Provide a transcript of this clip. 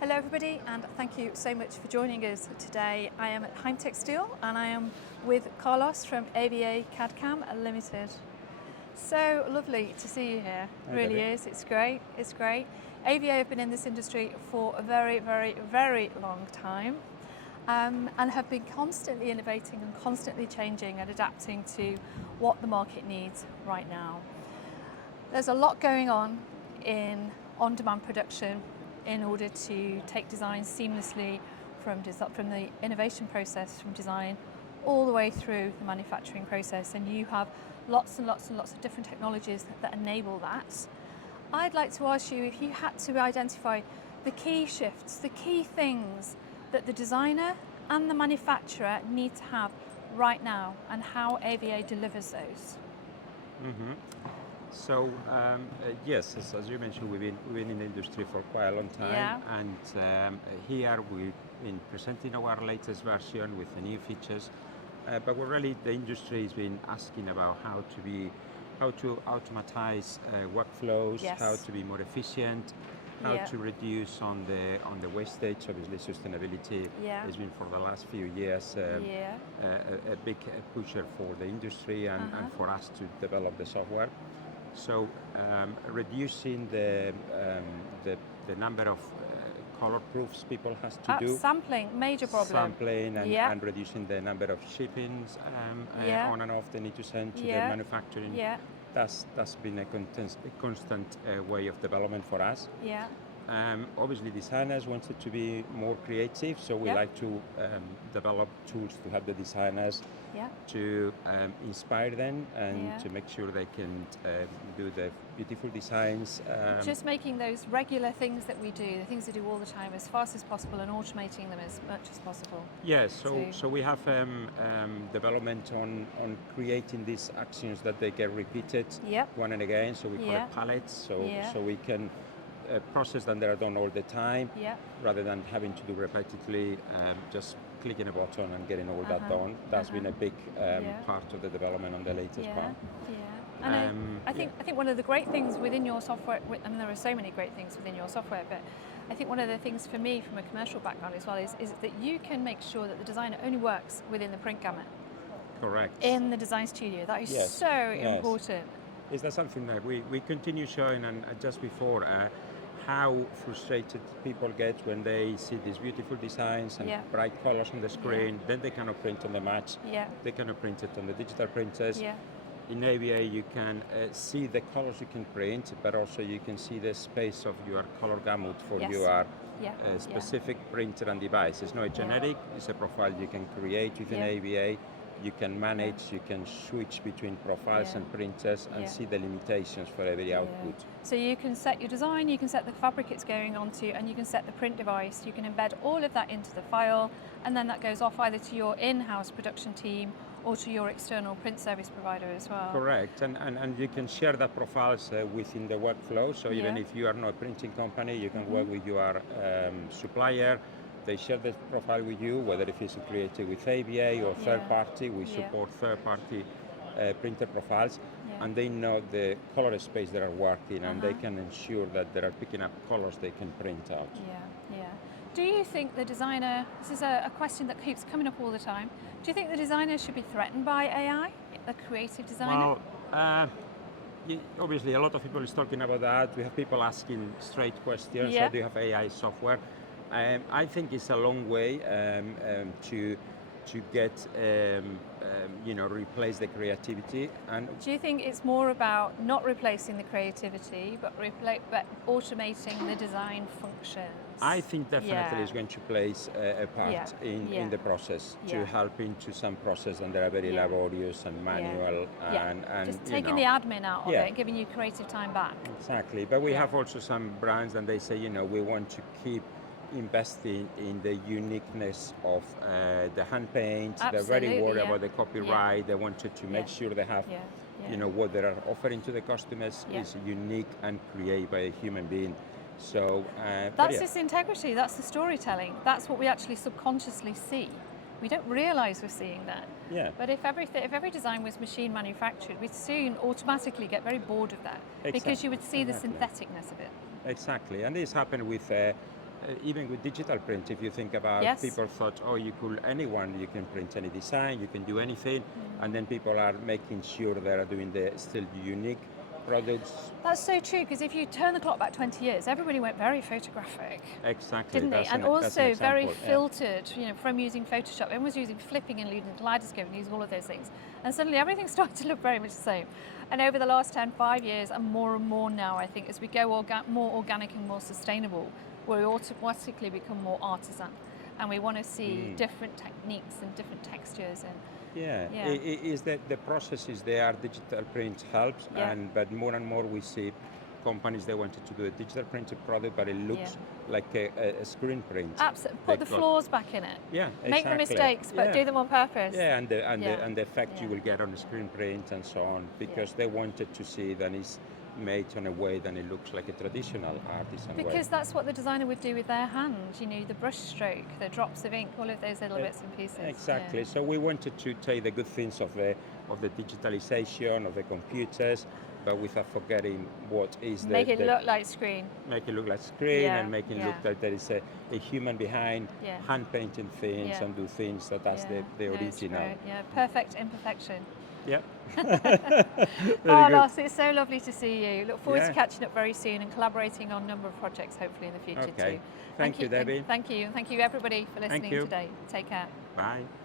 Hello everybody, and thank you so much for joining us today. I am at Textile and I am with Karlos from AVA CAD Limited. So lovely to see you here. It really is. It's great. It's great. AVA have been in this industry for a very, very, very long time and have been constantly innovating and constantly changing and adapting to what the market needs right now. There's a lot going on in on-demand production in order to take design seamlessly from the innovation process, from design all the way through the manufacturing process, and you have lots and lots and lots of different technologies that enable that. I'd like to ask you if you had to identify the key shifts, the key things that the designer and the manufacturer need to have right now, and how AVA delivers those. So yes, as you mentioned, we've been in the industry for quite a long time, and here we've been presenting our latest version with the new features. But really, the industry has been asking about how to automatize workflows, how to be more efficient, how to reduce on the wastage. Obviously, sustainability has been for the last few years a big pusher for the industry and for us to develop the software. So reducing the number of color proofs people has to do. Sampling, major problem. Sampling and reducing the number of shippings on and off they need to send to the manufacturing. That's been a constant way of development for us. Obviously, designers wanted to be more creative, so we like to develop tools to help the designers to inspire them and to make sure they can do the beautiful designs. Just making those regular things that we do, the things we do all the time, as fast as possible, and automating them as much as possible. Yes, so we have development on creating these actions that they get repeated one and again, so we call it palettes, so we can process them that are done all the time, rather than having to do repetitively, just clicking a button and getting all that done. That's been a big part of the development on the latest part. And I think one of the great things within your software, I mean, there are so many great things within your software, but I think one of the things for me from a commercial background as well is that you can make sure that the designer only works within the print gamut. Correct. In the design studio. That is so important. Is that something that we continue showing, and just before, how frustrated people get when they see these beautiful designs and bright colors on the screen, then they cannot print on the match, they cannot print it on the digital printers. In AVA you can see the colors you can print, but also you can see the space of your color gamut for your specific printer and device. It's not a generic, it's a profile you can create within AVA. You can manage, you can switch between profiles and printers and see the limitations for every output. So you can set your design, you can set the fabric it's going onto, and you can set the print device. You can embed all of that into the file, and then that goes off either to your in-house production team or to your external print service provider as well. Correct, and you can share the profiles within the workflow, so even if you are not a printing company, you can work with your supplier. They share the profile with you, whether if it's created with AVA or third party. We support third party printer profiles, and they know the color space they are working, and they can ensure that they are picking up colors they can print out. Do you think the designer, this is a question that keeps coming up all the time, do you think the designer should be threatened by AI, the creative designer? Well, obviously a lot of people is talking about that. We have people asking straight questions, so do you have AI software? I think it's a long way to get replace the creativity. And do you think it's more about not replacing the creativity, but automating the design functions? I think definitely it's going to play a part in the process to help into some process, and they are very laborious and manual and just taking the admin out of it, giving you creative time back. Exactly, but we have also some brands, and they say, we want to keep investing in the uniqueness of the hand paint. They're very worried about the copyright. They wanted to make sure they have, what they are offering to the customers is unique and created by a human being. So that's this integrity. That's the storytelling. That's what we actually subconsciously see. We don't realise we're seeing that. But if every design was machine manufactured, we'd soon automatically get very bored of that, because you would see the syntheticness of it. Exactly, and this happened with even with digital print, if you think about, Yes. people thought, oh, you can print any design, you can do anything, and then people are making sure they are doing the still unique products. That's so true, because if you turn the clock back 20 years, everybody went very photographic, Exactly. didn't they? That's And an- that's an also very example, yeah. filtered, from using Photoshop. Everyone was using flipping and using kaleidoscope and using all of those things. And suddenly everything started to look very much the same. And over the last 10, 5 years, and more now, I think, as we go more organic and more sustainable, we automatically become more artisan. And we want to see different techniques and different textures. And Yeah, Yeah. Is that the process is there, digital print helps, Yeah. but more and more we see companies, they wanted to do a digital printed product, but it looks like a screen print. absolutely, They put the got- flaws back in it. Yeah, Make the exactly. mistakes, but Yeah. do them on purpose. Yeah, and the Yeah. effect you Yeah. will get on the screen print and so on, because they wanted to see that it's made in a way that it looks like a traditional artisan way. Because that's what the designer would do with their hand, the brush stroke, the drops of ink, all of those little bits and pieces. Exactly. Yeah. So we wanted to take the good things of the digitalization of the computers, but without forgetting what is Make it look like screen. make it look like screen, Yeah, and make it yeah. look like there is a human behind, Yeah. hand painting things Yeah. and do things. So that's Yeah. the No, it's original. great. Yeah, perfect imperfection. Yep. Carlos, it's so lovely to see you. Look forward Yeah. to catching up very soon and collaborating on a number of projects, hopefully in the future Okay. too. Thank you, Debbie. Thank you, and thank you everybody for listening you. today. Take care. Bye.